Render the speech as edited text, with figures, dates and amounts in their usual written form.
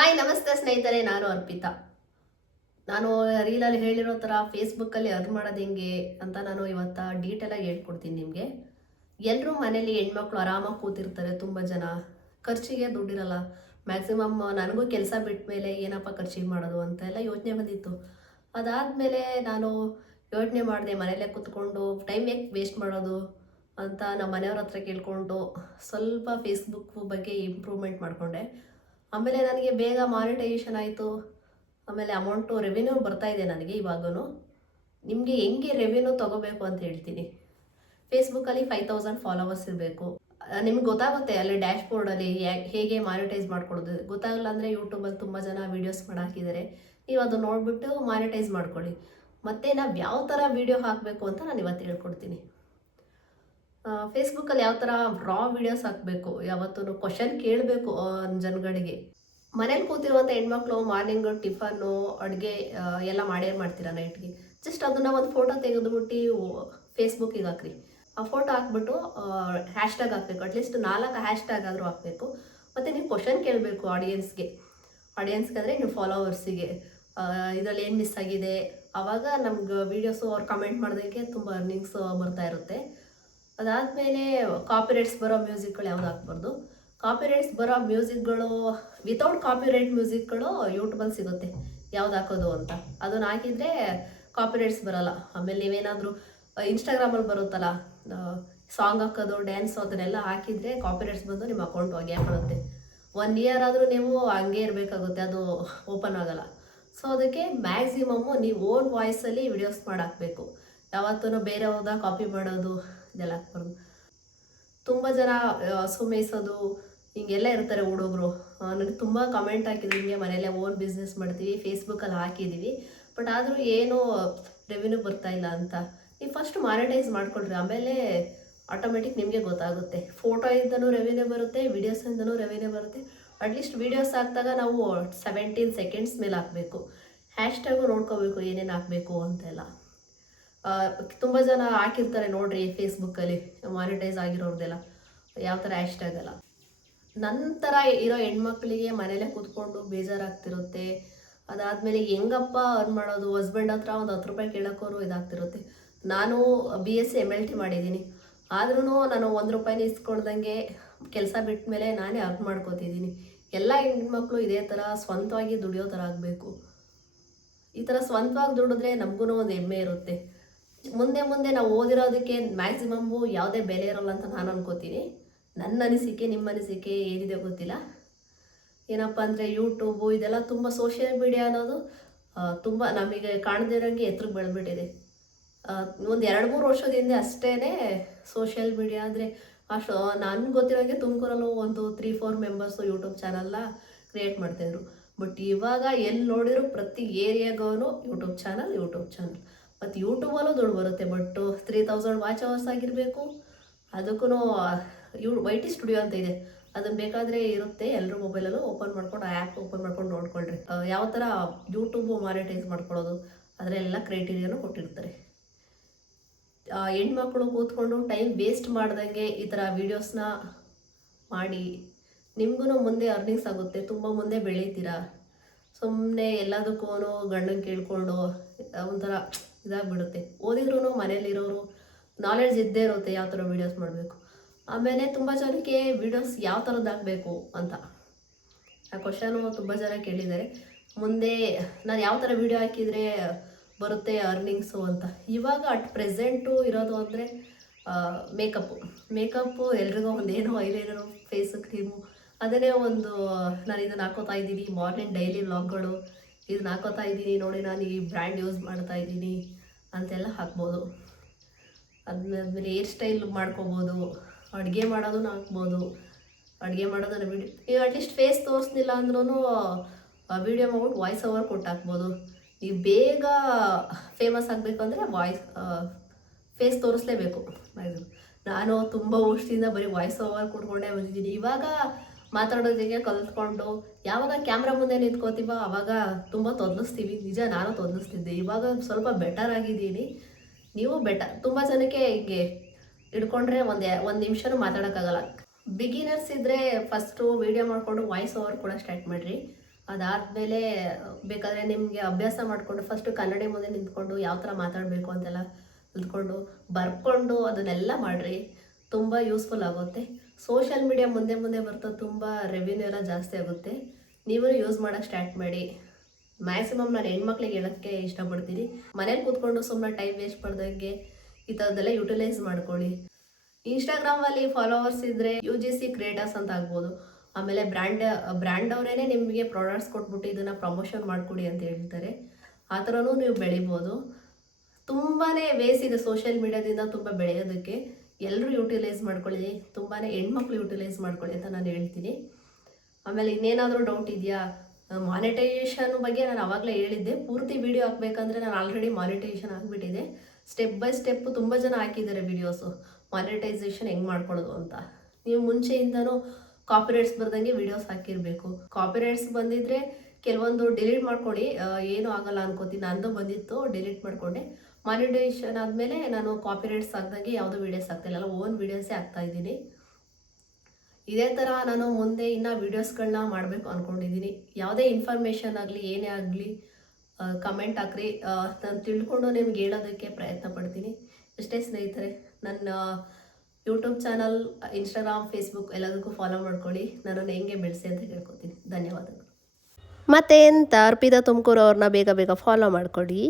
Hi ನಮಸ್ತೆ ಸ್ನೇಹಿತರೆ, ನಾನು ಅರ್ಪಿತಾ. ನಾನು ರೀಲಲ್ಲಿ ಹೇಳಿರೋ ಥರ ಫೇಸ್ಬುಕ್ಕಲ್ಲಿ ಅರ್ನ್ ಮಾಡೋದು ಹೆಂಗೆ ಅಂತ ನಾನು ಇವತ್ತು ಡೀಟೇಲಾಗಿ ಹೇಳ್ಕೊಡ್ತೀನಿ ನಿಮಗೆ. ಎಲ್ಲರೂ ಮನೇಲಿ ಹೆಣ್ಮಕ್ಳು ಆರಾಮಾಗಿ ಕೂತಿರ್ತಾರೆ. ತುಂಬ ಜನ ಖರ್ಚಿಗೆ ದುಡ್ಡಿರಲ್ಲ. ಮ್ಯಾಕ್ಸಿಮಮ್ ನನಗೂ ಕೆಲಸ ಬಿಟ್ಟ ಮೇಲೆ ಏನಪ್ಪ ಖರ್ಚಿಗೆ ಮಾಡೋದು ಅಂತೆಲ್ಲ ಯೋಚನೆ ಬಂದಿತ್ತು. ಅದಾದಮೇಲೆ ನಾನು ಯೋಚನೆ ಮಾಡಿದೆ, ಮನೇಲೇ ಕೂತ್ಕೊಂಡು ಟೈಮ್ ಯಾಕೆ ವೇಸ್ಟ್ ಮಾಡೋದು ಅಂತ ನಮ್ಮ ಮನೆಯವ್ರ ಹತ್ರ ಕೇಳಿಕೊಂಡು ಸ್ವಲ್ಪ ಫೇಸ್ಬುಕ್ ಬಗ್ಗೆ ಇಂಪ್ರೂವ್ಮೆಂಟ್ ಮಾಡಿಕೊಂಡೆ. ಆಮೇಲೆ ನನಗೆ ಬೇಗ ಮಾನಿಟೈಸೇಷನ್ ಆಯಿತು. ಆಮೇಲೆ ಅಮೌಂಟು ರೆವಿನ್ಯೂ ಬರ್ತಾಯಿದೆ ನನಗೆ ಇವಾಗೂ. ನಿಮಗೆ ಹೆಂಗೆ ರೆವಿನ್ಯೂ ತೊಗೋಬೇಕು ಅಂತ ಹೇಳ್ತೀನಿ. ಫೇಸ್ಬುಕ್ಕಲ್ಲಿ 5000 ಫಾಲೋವರ್ಸ್ ಇರಬೇಕು. ನಿಮ್ಗೆ ಗೊತ್ತಾಗುತ್ತೆ ಅಲ್ಲಿ ಡ್ಯಾಶ್ ಬೋರ್ಡಲ್ಲಿ ಹೇಗೆ ಮಾನಿಟೈಸ್ ಮಾಡ್ಕೊಳ್ಳೋದು. ಗೊತ್ತಾಗಲ್ಲ ಅಂದರೆ ಯೂಟ್ಯೂಬಲ್ಲಿ ತುಂಬ ಜನ ವೀಡಿಯೋಸ್ ಮಾಡಿ ಹಾಕಿದ್ದಾರೆ. ನೀವು ಅದು ನೋಡಿಬಿಟ್ಟು ಮಾನಿಟೈಸ್ ಮಾಡ್ಕೊಳ್ಳಿ. ಮತ್ತು ನಾವು ಯಾವ ಥರ ವೀಡಿಯೋ ಹಾಕಬೇಕು ಅಂತ ನಾನು ಇವತ್ತು ಹೇಳ್ಕೊಡ್ತೀನಿ. ಫೇಸ್ಬುಕ್ಕಲ್ಲಿ ಯಾವ ಥರ ರಾ ವೀಡಿಯೋಸ್ ಹಾಕಬೇಕು, ಯಾವತ್ತೂ ಕ್ವಶನ್ ಕೇಳಬೇಕು ಜನಗಳಿಗೆ. ಮನೇಲಿ ಕೂತಿರುವಂಥ ಹೆಣ್ಮಕ್ಳು ಮಾರ್ನಿಂಗು ಟಿಫನ್ನು ಅಡುಗೆ ಎಲ್ಲ ಮಾಡ್ತೀರಾ ನೈಟ್ಗೆ. ಜಸ್ಟ್ ಅದನ್ನು ಒಂದು ಫೋಟೋ ತೆಗೆದುಬಿಟ್ಟು ಫೇಸ್ಬುಕ್ಕಿಗೆ ಹಾಕ್ರಿ. ಆ ಫೋಟೋ ಹಾಕ್ಬಿಟ್ಟು ಹ್ಯಾಶ್ಟ್ಯಾಗ್ ಹಾಕಬೇಕು. ಅಟ್ಲೀಸ್ಟ್ 4 ಹ್ಯಾಶ್ಟ್ಯಾಗ್ ಆದರೂ ಹಾಕಬೇಕು. ಮತ್ತು ನೀವು ಕ್ವಶನ್ ಕೇಳಬೇಕು ಆಡಿಯನ್ಸ್ಗೆ ಅಂದರೆ ನೀವು ಫಾಲೋವರ್ಸಿಗೆ ಇದರಲ್ಲಿ ಏನು ಮಿಸ್ ಆಗಿದೆ. ಆವಾಗ ನಮ್ಗೆ ವೀಡಿಯೋಸು ಅವ್ರು ಕಮೆಂಟ್ ಮಾಡೋದಕ್ಕೆ ತುಂಬ ಅರ್ನಿಂಗ್ಸ್ ಬರ್ತಾ ಇರುತ್ತೆ. ಅದಾದಮೇಲೆ ಕಾಪಿರೈಟ್ಸ್ ಬರೋ ಮ್ಯೂಸಿಕ್ಗಳು ಯಾವುದು ಹಾಕ್ಬಾರ್ದು. ಕಾಪಿರೈಟ್ಸ್ ಬರೋ ಮ್ಯೂಸಿಕ್ಗಳು ವಿತೌಟ್ ಕಾಪಿರೈಟ್ ಮ್ಯೂಸಿಕ್ಗಳು ಯೂಟ್ಯೂಬಲ್ಲಿ ಸಿಗುತ್ತೆ ಯಾವ್ದು ಹಾಕೋದು ಅಂತ. ಅದನ್ನು ಹಾಕಿದರೆ ಕಾಪಿರೈಟ್ಸ್ ಬರೋಲ್ಲ. ಆಮೇಲೆ ನೀವೇನಾದರೂ ಇನ್ಸ್ಟಾಗ್ರಾಮಲ್ಲಿ ಬರುತ್ತಲ್ಲ ಸಾಂಗ್ ಹಾಕೋದು, ಡ್ಯಾನ್ಸು ಅದನ್ನೆಲ್ಲ ಹಾಕಿದರೆ ಕಾಪಿರೈಟ್ಸ್ ಬಂದು ನಿಮ್ಮ ಅಕೌಂಟ್ ಹೋಗಿ ಹಾಕೊಳ್ಳುತ್ತೆ. 1 ಇಯರ್ ಆದರೂ ನೀವು ಹಂಗೆ ಇರಬೇಕಾಗುತ್ತೆ, ಅದು ಓಪನ್ ಆಗೋಲ್ಲ. ಸೊ ಅದಕ್ಕೆ ಮ್ಯಾಕ್ಸಿಮಮ್ಮು ನೀವು ಓನ್ ವಾಯ್ಸಲ್ಲಿ ವಿಡಿಯೋಸ್ ಮಾಡಿ ಹಾಕಬೇಕು. ಯಾವತ್ತೂ ಬೇರೆಯವ್ರನ್ನ ಕಾಪಿ ಮಾಡೋದು ಇದೆಲ್ಲ ಹಾಕ್ಬಾರ್ದು. ತುಂಬ ಜನ ಸುಮೇಸೋದು ಹಿಂಗೆಲ್ಲ ಇರ್ತಾರೆ ಹುಡುಗರು. ನನಗೆ ತುಂಬ ಕಮೆಂಟ್ ಹಾಕಿದ್ರು, ಹಿಂಗೆ ಮನೆಯಲ್ಲೇ ಓನ್ ಬಿಸ್ನೆಸ್ ಮಾಡ್ತೀವಿ, ಫೇಸ್ಬುಕ್ಕಲ್ಲಿ ಹಾಕಿದ್ದೀವಿ, ಬಟ್ ಆದರೂ ಏನೂ ರೆವಿನ್ಯೂ ಬರ್ತಾಯಿಲ್ಲ ಅಂತ. ನೀವು ಫಸ್ಟ್ ಮಾನಿಟೈಸ್ ಮಾಡ್ಕೊಳ್ರಿ, ಆಮೇಲೆ ಆಟೋಮೆಟಿಕ್ ನಿಮಗೆ ಗೊತ್ತಾಗುತ್ತೆ. ಫೋಟೋ ಇಂದನೂ ರೆವಿನ್ಯೂ ಬರುತ್ತೆ, ವೀಡಿಯೋಸಿಂದನೂ ರೆವಿನ್ಯೂ ಬರುತ್ತೆ. ಅಟ್ಲೀಸ್ಟ್ ವೀಡಿಯೋಸ್ ಹಾಕಿದಾಗ ನಾವು 17 ಸೆಕೆಂಡ್ಸ್ ಮೇಲೆ ಹಾಕಬೇಕು. ಹ್ಯಾಶ್ಟ್ಯಾಗು ನೋಡ್ಕೋಬೇಕು ಏನೇನು ಹಾಕಬೇಕು ಅಂತೆಲ್ಲ. ತುಂಬ ಜನ ಹಾಕಿರ್ತಾರೆ ನೋಡ್ರಿ ಫೇಸ್ಬುಕ್ಕಲ್ಲಿ ಮಾನಿಟೈಸ್ ಆಗಿರೋರ್ದೆಲ್ಲ ಯಾವ ಥರ ಹ್ಯಾಶ್ಟ್ಯಾಗ್ ಎಲ್ಲ. ನಂತರ ಇರೋ ಹೆಣ್ಮಕ್ಳಿಗೆ ಮನೇಲೇ ಕೂತ್ಕೊಂಡು ಬೇಜಾರಾಗ್ತಿರುತ್ತೆ. ಅದಾದಮೇಲೆ ಹೆಂಗಪ್ಪ ಅರ್ನ್ ಮಾಡೋದು, ಹಸ್ಬೆಂಡ್ ಹತ್ರ ಒಂದು 10 ರೂಪಾಯಿ ಕೇಳೋಕೋರು ಇದಾಗ್ತಿರುತ್ತೆ. ನಾನು BSc MLT ಮಾಡಿದ್ದೀನಿ, ಆದ್ರೂ ನಾನು 1 ರೂಪಾಯಿನ ಇಸ್ಕೊಳ್ದಂಗೆ ಕೆಲಸ ಬಿಟ್ಟ ಮೇಲೆ ನಾನೇ ಅರ್ನ್ ಮಾಡ್ಕೋತಿದ್ದೀನಿ. ಎಲ್ಲ ಹೆಣ್ಮಕ್ಳು ಇದೇ ಥರ ಸ್ವಂತವಾಗಿ ದುಡಿಯೋ ಥರ ಆಗಬೇಕು. ಈ ಥರ ಸ್ವಂತವಾಗಿ ದುಡಿದ್ರೆ ನಮಗೂ ಒಂದು ಹೆಮ್ಮೆ ಇರುತ್ತೆ. ಮುಂದೆ ನಾವು ಓದಿರೋದಕ್ಕೆ ಮ್ಯಾಕ್ಸಿಮಮ್ಮು ಯಾವುದೇ ಬೆಲೆ ಇರೋಲ್ಲ ಅಂತ ನಾನು ಅನ್ಕೋತೀನಿ. ನನ್ನ ಅನಿಸಿಕೆ, ನಿಮ್ಮ ಅನಿಸಿಕೆ ಏನಿದೆ ಗೊತ್ತಿಲ್ಲ. ಏನಪ್ಪ ಅಂದರೆ ಯೂಟ್ಯೂಬು ಇದೆಲ್ಲ ತುಂಬ ಸೋಷಿಯಲ್ ಮೀಡಿಯಾ ಅನ್ನೋದು ತುಂಬ ನಮಗೆ ಕಾಣದಿರೋಂಗೆ ಎತ್ತರಕ್ಕೆ ಬೆಳೆದ್ಬಿಟ್ಟಿದೆ. ಒಂದು 2-3 ವರ್ಷದ ಹಿಂದೆ ಅಷ್ಟೇ ಸೋಷಿಯಲ್ ಮೀಡಿಯಾ ಅಂದರೆ ಅಷ್ಟು ನನಗೆ ಗೊತ್ತಿರೋಂಗೆ ತುಮಕೂರಲ್ಲೂ ಒಂದು 3-4 ಮೆಂಬರ್ಸು ಯೂಟ್ಯೂಬ್ ಚಾನಲ್ನ ಕ್ರಿಯೇಟ್ ಮಾಡ್ತಾಯಿದ್ರು. ಬಟ್ ಇವಾಗ ಎಲ್ಲಿ ನೋಡಿದ್ರು ಪ್ರತಿ ಏರಿಯಾಗೂ ಯೂಟ್ಯೂಬ್ ಚಾನಲ್. ಮತ್ತು ಯೂಟ್ಯೂಬಲ್ಲೂ ದುಡ್ಡು ಬರುತ್ತೆ, ಬಟ್ 3000 ವಾಚ್ ಅವರ್ಸ್ ಆಗಿರಬೇಕು. ಅದಕ್ಕೂ YT ಸ್ಟುಡಿಯೋ ಅಂತ ಇದೆ, ಅದನ್ನು ಬೇಕಾದರೆ ಇರುತ್ತೆ. ಎಲ್ಲರೂ ಮೊಬೈಲಲ್ಲೂ ಓಪನ್ ಮಾಡ್ಕೊಂಡು ಆ್ಯಪ್ ಓಪನ್ ಮಾಡ್ಕೊಂಡು ನೋಡ್ಕೊಳ್ರಿ. ಯಾವ ಥರ ಯೂಟ್ಯೂಬು ಮಾನಿಟೈಸ್ ಮಾಡ್ಕೊಳ್ಳೋದು ಅದರೆಲ್ಲ ಕ್ರೈಟೀರಿಯಾನು ಕೊಟ್ಟಿರ್ತಾರೆ. ಹೆಣ್ಮಕ್ಳು ಕೂತ್ಕೊಂಡು ಟೈಮ್ ವೇಸ್ಟ್ ಮಾಡ್ದಂಗೆ ಈ ಥರ ವೀಡಿಯೋಸ್ನ ಮಾಡಿ ನಿಮಗೂ ಮುಂದೆ ಅರ್ನಿಂಗ್ಸ್ ಆಗುತ್ತೆ, ತುಂಬ ಮುಂದೆ ಬೆಳೀತೀರಾ. ಸುಮ್ಮನೆ ಎಲ್ಲದಕ್ಕೂ ಗಂಡನ ಕೇಳಿಕೊಂಡು ಒಂಥರ ಇದಾಗ್ಬಿಡುತ್ತೆ. ಓದಿದ್ರೂ ಮನೇಲಿರೋರು ನಾಲೆಡ್ಜ್ ಇದ್ದೇ ಇರುತ್ತೆ ಯಾವ ಥರ ವೀಡಿಯೋಸ್ ಮಾಡಬೇಕು. ಆಮೇಲೆ ತುಂಬ ಜನಕ್ಕೆ ವೀಡಿಯೋಸ್ ಯಾವ ಥರದ್ದು ಹಾಕಬೇಕು ಅಂತ ಆ ಕ್ವಶನು ತುಂಬ ಜನ ಕೇಳಿದ್ದಾರೆ. ಮುಂದೆ ನಾನು ಯಾವ ಥರ ವೀಡಿಯೋ ಹಾಕಿದರೆ ಬರುತ್ತೆ ಅರ್ನಿಂಗ್ಸು ಅಂತ. ಇವಾಗ ಅಟ್ ಪ್ರೆಸೆಂಟು ಇರೋದು ಅಂದರೆ ಮೇಕಪ್ಪು ಎಲ್ರಿಗೂ ಒಂದೇನೋ ಐಲೈನರು, ಫೇಸ್ ಕ್ರೀಮು, ಅದನ್ನೇ ಒಂದು ನಾನು ಇದನ್ನು ಹಾಕೋತಾ ಇದ್ದೀನಿ. ಮಾರ್ನಿಂಗ್ ಡೈಲಿ ವ್ಲಾಗ್ಗಳು ಇದನ್ನ ಹಾಕೋತಾ ಇದ್ದೀನಿ ನೋಡಿ, ನಾನು ಈ ಬ್ರ್ಯಾಂಡ್ ಯೂಸ್ ಮಾಡ್ತಾ ಇದ್ದೀನಿ ಅಂತೆಲ್ಲ ಹಾಕ್ಬೋದು. ಅದಾದಮೇಲೆ ಹೇರ್ ಸ್ಟೈಲ್ ಮಾಡ್ಕೋಬೋದು, ಅಡುಗೆ ಮಾಡೋದನ್ನು ಹಾಕ್ಬೋದು. ಅಡುಗೆ ಮಾಡೋದನ್ನು ನೀವು ಅಟ್ಲೀಸ್ಟ್ ಫೇಸ್ ತೋರಿಸ್ಲಿಲ್ಲ ಅಂದ್ರೂ ವೀಡಿಯೋ ಮಾಡ್ಬಿಟ್ಟು ವಾಯ್ಸ್ ಓವರ್ ಕೊಟ್ಟು ಹಾಕ್ಬೋದು. ನೀವು ಬೇಗ ಫೇಮಸ್ ಆಗಬೇಕು ಅಂದರೆ ಫೇಸ್ ತೋರಿಸ್ಲೇಬೇಕು. ನಾನು ತುಂಬ ವರ್ಷದಿಂದ ಬರೀ ವಾಯ್ಸ್ ಓವರ್ ಕೊಟ್ಕೊಂಡೇ ಬಂದಿದ್ದೀನಿ. ಇವಾಗ ಮಾತಾಡೋದಕ್ಕೆ ಕಲ್ತ್ಕೊಂಡು ಯಾವಾಗ ಕ್ಯಾಮ್ರಾ ಮುಂದೆ ನಿಂತ್ಕೋತೀವೋ ಆವಾಗ ತುಂಬ ತೊದಲಿಸ್ತೀವಿ. ನಿಜ, ನಾನು ತೊದಲಿಸ್ತಿದ್ದೆ. ಇವಾಗ ಸ್ವಲ್ಪ ಬೆಟರ್ ಆಗಿದ್ದೀನಿ. ನೀವು ಬೆಟರ್. ತುಂಬ ಜನಕ್ಕೆ ಹೀಗೆ ಹಿಡ್ಕೊಂಡ್ರೆ ಒಂದು ನಿಮಿಷನೂ ಮಾತಾಡೋಕ್ಕಾಗಲ್ಲ. ಬಿಗಿನರ್ಸ್ ಇದ್ದರೆ ಫಸ್ಟು ವೀಡಿಯೋ ಮಾಡಿಕೊಂಡು ವಾಯ್ಸ್ ಓವರ್ ಕೂಡ ಸ್ಟಾರ್ಟ್ ಮಾಡಿರಿ. ಅದಾದಮೇಲೆ ಬೇಕಾದರೆ ನಿಮಗೆ ಅಭ್ಯಾಸ ಮಾಡಿಕೊಂಡು ಫಸ್ಟು ಕನ್ನಡಿ ಮುಂದೆ ನಿಂತ್ಕೊಂಡು ಯಾವ ಥರ ಮಾತಾಡಬೇಕು ಅಂತೆಲ್ಲ ಕಲ್ತ್ಕೊಂಡು ಬರ್ಕೊಂಡು ಅದನ್ನೆಲ್ಲ ಮಾಡಿರಿ. ತುಂಬ ಯೂಸ್ಫುಲ್ ಆಗುತ್ತೆ. ಸೋಷಿಯಲ್ ಮೀಡಿಯಾ ಮುಂದೆ ಮುಂದೆ ಬರ್ತಾ ತುಂಬ ರೆವಿನ್ಯೂ ಎಲ್ಲ ಜಾಸ್ತಿ ಆಗುತ್ತೆ. ನೀವು ಯೂಸ್ ಮಾಡೋಕ್ಕೆ ಸ್ಟಾರ್ಟ್ ಮಾಡಿ. ಮ್ಯಾಕ್ಸಿಮಮ್ ನಾನು ಹೆಣ್ಮಕ್ಳಿಗೆ ಹೇಳೋಕ್ಕೆ ಇಷ್ಟಪಡ್ತೀನಿ, ಮನೇಲಿ ಕೂತ್ಕೊಂಡು ಸುಮ್ಮನೆ ಟೈಮ್ ವೇಸ್ಟ್ ಮಾಡ್ದಂಗೆ ಈ ಥರದ್ದೆಲ್ಲ ಯುಟಿಲೈಸ್ ಮಾಡ್ಕೊಳ್ಳಿ. ಇನ್ಸ್ಟಾಗ್ರಾಮಲ್ಲಿ ಫಾಲೋವರ್ಸ್ ಇದ್ದರೆ UGC ಕ್ರಿಯೇಟರ್ಸ್ ಅಂತ ಆಗ್ಬೋದು. ಆಮೇಲೆ ಬ್ರ್ಯಾಂಡ್ ಅವರೇ ನಿಮಗೆ ಪ್ರಾಡಕ್ಟ್ಸ್ ಕೊಟ್ಬಿಟ್ಟು ಇದನ್ನು ಪ್ರಮೋಷನ್ ಮಾಡಿಕೊಡಿ ಅಂತ ಹೇಳ್ತಾರೆ. ಆ ಥರನೂ ನೀವು ಬೆಳಿಬೋದು. ತುಂಬಾ ವೇಸ್ ಇದೆ ಸೋಷಿಯಲ್ ಮೀಡಿಯಾದಿಂದ ತುಂಬ ಬೆಳೆಯೋದಕ್ಕೆ. ಎಲ್ಲರೂ ಯೂಟಿಲೈಸ್ ಮಾಡ್ಕೊಳ್ಳಿ, ತುಂಬಾ ಹೆಣ್ಮಕ್ಳು ಯೂಟಿಲೈಸ್ ಮಾಡ್ಕೊಳ್ಳಿ ಅಂತ ನಾನು ಹೇಳ್ತೀನಿ. ಆಮೇಲೆ ಇನ್ನೇನಾದರೂ ಡೌಟ್ ಇದೆಯಾ? ಮಾನಿಟೈಸೇಷನ್ ಬಗ್ಗೆ ನಾನು ಆವಾಗಲೇ ಹೇಳಿದ್ದೆ. ಪೂರ್ತಿ ವಿಡಿಯೋ ಹಾಕಬೇಕಂದ್ರೆ ನಾನು ಆಲ್ರೆಡಿ ಮಾನಿಟೈಸೇಷನ್ ಆಗಿಬಿಟ್ಟಿದೆ. ಸ್ಟೆಪ್ ಬೈ ಸ್ಟೆಪ್ ತುಂಬ ಜನ ಹಾಕಿದ್ದಾರೆ ವಿಡಿಯೋಸು, ಮಾನಿಟೈಸೇಷನ್ ಹೆಂಗೆ ಮಾಡ್ಕೊಳ್ಳೋದು ಅಂತ. ನೀವು ಮುಂಚೆಯಿಂದನೂ ಕಾಪಿರೈಟ್ಸ್ ಬರ್ದಂಗೆ ವಿಡಿಯೋಸ್ ಹಾಕಿರಬೇಕು. ಕಾಪಿರೈಟ್ಸ್ ಬಂದಿದ್ದರೆ ಕೆಲವೊಂದು ಡಿಲೀಟ್ ಮಾಡ್ಕೊಳ್ಳಿ, ಏನೂ ಆಗಲ್ಲ ಅನ್ಕೋತೀನಿ. ನಂದು ಬಂದಿತ್ತು, ಡಿಲೀಟ್ ಮಾಡಿಕೊಂಡೆ. ಮಾನಿಟೈಸೇಷನ್ ಆದಮೇಲೆ ನಾನು ಕಾಪಿರೈಟ್ಸ್ ಹಾಕ್ದಂಗೆ ಯಾವುದೋ ವೀಡಿಯೋಸ್ ಆಗ್ತಾಯಿಲ್ಲ, ಓನ್ ವೀಡಿಯೋಸೇ ಆಗ್ತಾಯಿದ್ದೀನಿ. ಇದೇ ಥರ ನಾನು ಮುಂದೆ ಇನ್ನೂ ವೀಡಿಯೋಸ್ಗಳನ್ನ ಮಾಡಬೇಕು ಅಂದ್ಕೊಂಡಿದ್ದೀನಿ. ಯಾವುದೇ ಇನ್ಫಾರ್ಮೇಷನ್ ಆಗಲಿ ಏನೇ ಆಗಲಿ ಕಮೆಂಟ್ ಹಾಕ್ರಿ, ನಾನು ತಿಳ್ಕೊಂಡು ನಿಮ್ಗೆ ಹೇಳೋದಕ್ಕೆ ಪ್ರಯತ್ನ ಪಡ್ತೀನಿ. ಅಷ್ಟೇ ಸ್ನೇಹಿತರೆ. ನನ್ನ ಯೂಟ್ಯೂಬ್ ಚಾನಲ್, ಇನ್ಸ್ಟಾಗ್ರಾಮ್, ಫೇಸ್ಬುಕ್ ಎಲ್ಲದಕ್ಕೂ ಫಾಲೋ ಮಾಡ್ಕೊಳ್ಳಿ. ನನ್ನನ್ನು ಹೆಂಗೆ ಬೆಳೆಸಿ ಅಂತ ಕೇಳ್ಕೊತೀನಿ. ಧನ್ಯವಾದಗಳು. ಮತ್ತೆ ಎಂತ ಅರ್ಪಿತಾ ತುಮಕೂರು ಅವ್ರನ್ನ ಬೇಗ ಬೇಗ ಫಾಲೋ ಮಾಡ್ಕೊಳ್ಳಿ.